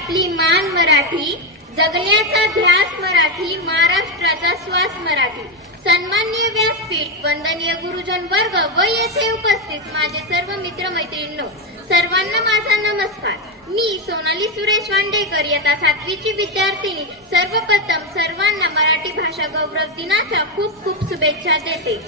आपली मान मराठी, जगण्याचा ध्यास मराठी, महाराष्ट्राचा श्वास मराठी। सन्माननीय व्यासपीठ, वंदनीय गुरुजन वर्ग व येथे उपस्थित माझे सर्व मित्र मैत्रिणींनो, सर्वांना माझा नमस्कार। मी सोनाली सुरेश वांडेकर, इयत्ता 7वी ची विद्यार्थिनी। सर्वप्रथम सर्वांना मराठी भाषा गौरव दिनाच्या खूप खूप शुभेच्छा देते।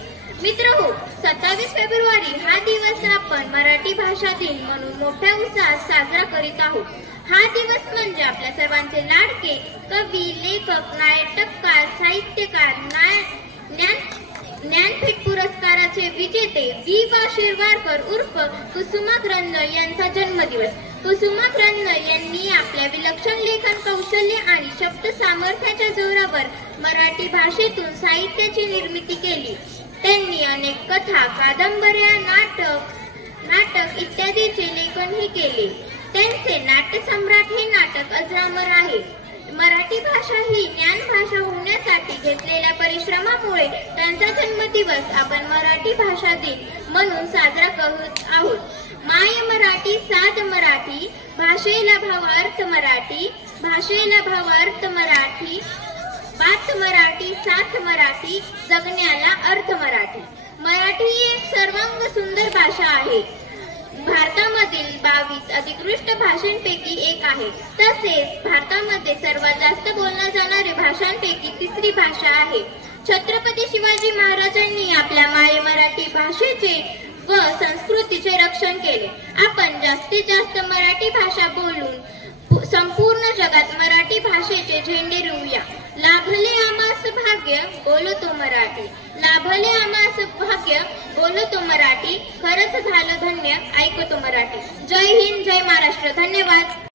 मित्रहो, 27 फेब्रुवारी हा दिवस आपण मराठी भाषा दिन म्हणून मोठ्या उत्साहात साजरा करीत आहोत। हा दिवस म्हणजे आपल्या सर्वांचे लाडके कवी, लेखक, नाटककार, साहित्यकार, ज्ञानपीठ पुरस्काराचे विजेते वि.वा. शिरवाडकर उर्फ कुसुमाग्रज यांचा जन्मदिवस। कुसुमाग्रज यांनी आपल्या विलक्षण लेखन कौशल्य आणि शब्द सामर्थ्याच्या जोरावर मराठी भाषेतून साहित्याची निर्मिती केली। त्यांनी अनेक कथा, कादंबऱ्या, नाटक इत्यादीचे लेखनही केले। त्यांचे नाट्यसम्राट हे नाटक अजरामर आहे। मराठी भाषा ही ज्ञान भाषा होण्यासाठी घेतलेल्या परिश्रमामुळे त्यांचा जन्मदिवस आपण मराठी भाषा दिन म्हणून साजरा करत आहोत। माय मराठी, साध मराठी, भाषेला भावार्थ मराठी, भाषेला भावार्थ मराठी, बात मराठी, साथ मराठी, जगण्याला अर्थ मराठी। मराठी ही एक सर्वांग सुंदर भाषा आहे। भारतामधील 22 अधिकृत भाषांपैकी एक आहे। तसेच भारतामध्ये सर्वात जास्त बोलल्या जाणाऱ्या भाषांपैकी तिसरी भाषा आहे। छत्रपती शिवाजी महाराजांनी आपल्या माय मराठी भाषेचे व संस्कृतीचे रक्षण केले। आपण जास्तीत जास्त मराठी भाषा बोलून संपूर्ण जगात मराठी भाषेचे झेंडे रोवूया। लाभले आम्हास भाग्य, बोलतो मराठी। लाभले आम्हास भाग्य, बोलतो मराठी। खरंच झालं धन्य, ऐकतो मराठी। जय हिंद, जय महाराष्ट्र। धन्यवाद।